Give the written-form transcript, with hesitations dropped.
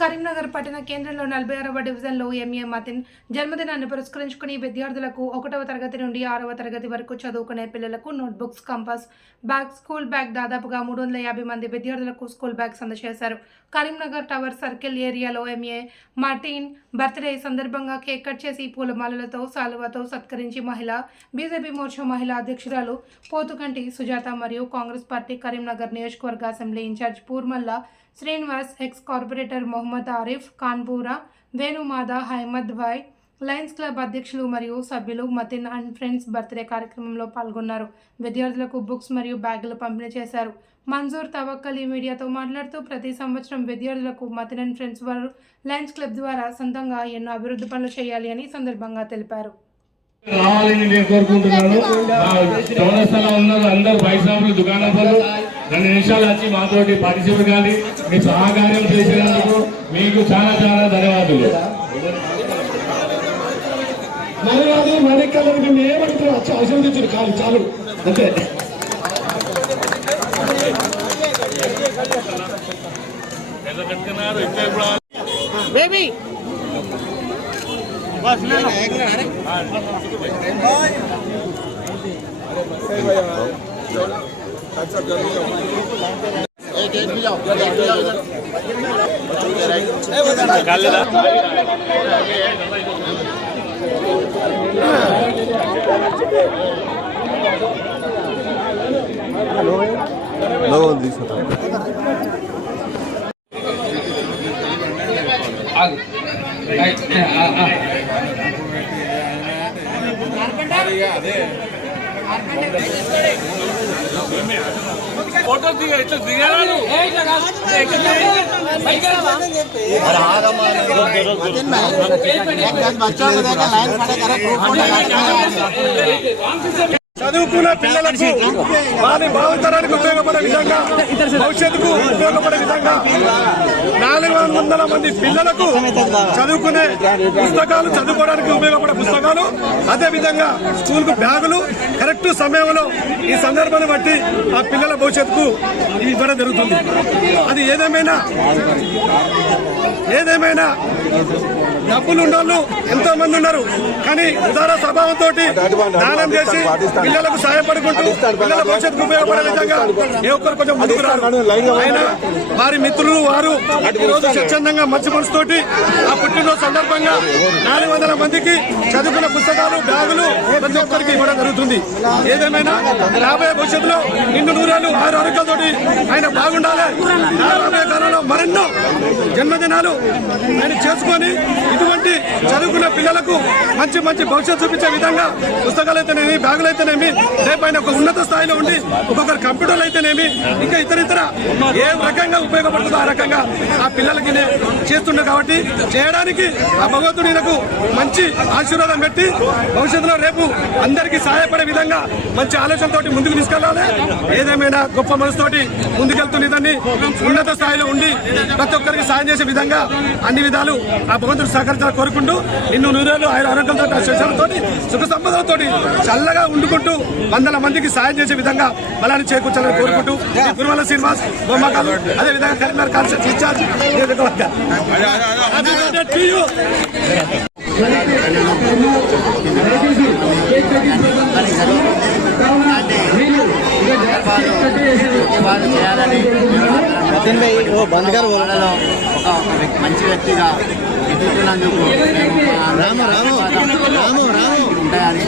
కరీంనగర్ పట్టణ కేంద్రంలో 46వ డివిజన్లో ఎంఏ మతిన్ జన్మదినాన్ని పురస్కరించుకుని విద్యార్థులకు 1వ తరగతి నుండి 6వ తరగతి వరకు చదువుకునే పిల్లలకు notebooks, compass, bag, school bag దాదాపుగా 350 మంది విద్యార్థులకు స్కూల్ బ్యాగ్స్ అందజేశారు. కరీంనగర్ టవర్ సర్కిల్ ఏరియాలో ఎంఏ మతిన్ బర్త్డే సందర్భంగా కేక్ కట్ చేసి పూలమాలలతో, సాలువాతో సత్కరించి బీజేపీ మోర్చా మహిళా అధ్యక్షురాలు పోతుగంటి సుజాత మరియు కాంగ్రెస్ పార్టీ కరీంనగర్ నియోజకవర్గ assembly incharge Purmalla Srinivas, ex corporator Mohammed Arif, Kanpura, Venumadha, Ahmed bhai, lions club అధ్యక్షులు మరియు సభ్యులు మతిన్ అండ్ ఫ్రెండ్స్ బర్త్డే కార్యక్రమంలో పాల్గొన్నారు. విద్యార్థులకు బుక్స్ మరియు బ్యాగులు పంపిణీ చేశారు. మంజూర్ తవక్కలి మీడియాతో మాట్లాడుతూ ప్రతి సంవత్సరం విద్యార్థులకు మతిన్ అండ్ ఫ్రెండ్స్ వారు లయన్స్ క్లబ్ ద్వారా సొంతంగా ఎన్నో అభివృద్ధి పనులు చేయాలి అని సందర్భంగా తెలిపారు. రావాలని నేను కోరుకుంటున్నాను. చౌరస్తాలో ఉన్నారు అందరూ బైక్ షాపులు, దుకాణం పనులు 2 నిమిషాలు వచ్చి మాతోటి పార్టిసిపేట్ కానీ మీ సహకార్యం చేసినందుకు మీకు చాలా చాలా ధన్యవాదాలు. ఆశీర్వదించారు కాదు చాలు అంతే. బేబీ ఫోటో దిగారు చదువుకున్న పిల్లలకు వారి భావితరానికి ఉపయోగపడే విధంగా, భవిష్యత్తుకు ఉపయోగపడే విధంగా 400 మంది పిల్లలకు చదువుకునే పుస్తకాలు, చదువుకోవడానికి ఉపయోగపడే పుస్తకాలు, అదే విధంగా స్కూల్ కు బ్యాగులు కరెక్ట్ సమయంలో ఈ సందర్భాన్ని బట్టి ఆ పిల్లల భవిష్యత్తుకు ఇవ్వడం జరుగుతుంది. అది ఏదేమైనా డబ్బులు ఉన్నోళ్ళు ఎంతో మంది ఉన్నారు, కానీ ఉదార స్వభావంతో దానం చేసి పిల్లలకు సహాయపడుకుంటూ పిల్లల భవిష్యత్తుకు ఉపయోగపడే విధంగా ఏ ఒక్కరు కొంచెం ముందుకు రారు. ఆయన వారి మిత్రులు వారు ఈరోజు స్వచ్ఛందంగా మంచి మనసుతోటి ఆ పుట్టినరోజు సందర్భంగా 400 మందికి చదువుకున్న పుస్తకాలు, బ్యాగులు ప్రతి ఒక్కరికి ఇవ్వడం జరుగుతుంది. ఏదేమైనా రాబోయే భవిష్యత్తులో నిండు నూరేళ్లు ఆరోగ్యాలతో ఆయన బాగుండాలి. రాబోయే కాలంలో మరెన్నో జన్మదినాలు ఆయన చేసుకొని ఇటువంటి చదువుకున్న పిల్లలకు మంచి మంచి భవిష్యత్తు చూపించే విధంగా పుస్తకాలు అయితేనేమి, బ్యాగులు అయితేనేమి, రేపు ఆయన ఒక ఉన్నత స్థాయిలో ఉండి ఒక్కొక్కరు కంప్యూటర్లు అయితేనేమి, ఇంకా ఇతర ఏ రకంగా ఉపయోగపడుతుందో ఆ రకంగా ఆ పిల్లలకి చేస్తుండే కాబట్టి చేయడానికి ఆ భగవంతుడు ఈయనకు మంచి ఆశీర్వాదం పెట్టి భవిష్యత్తులో రేపు అందరికీ సహాయపడే విధంగా మంచి ఆలోచనతో ముందుకు తీసుకెళ్లాలి. ఏదేమైనా గొప్ప మనసుతోటి ముందుకెళ్తున్న ఇదాన్ని ఉన్నత స్థాయిలో ఉండి ప్రతి ఒక్కరికి సాయం చేసే విధంగా అన్ని విధాలు ఆ భగవంతుడు సహకరించాలని కోరుకుంటూ నిన్ను నూరేళ్లు ఆరోగ్యంతో, శిక్షణతో, సుఖ సంపదలతో చల్లగా ఉండుకుంటూ 100 మందికి సాయం చేసే విధంగా బలాన్ని చేకూర్చాలని కోరుకుంటూ గురువల్ల శ్రీనివాస్ బొమ్మకాలు, అదేవిధంగా కరీంనగర్ కాన్స్టిట్యూన్సీ ఇన్ఛార్జ్ ఒక మంచి వ్యక్తిగా ఎదుగుతున్నందుకు ఉంటాయని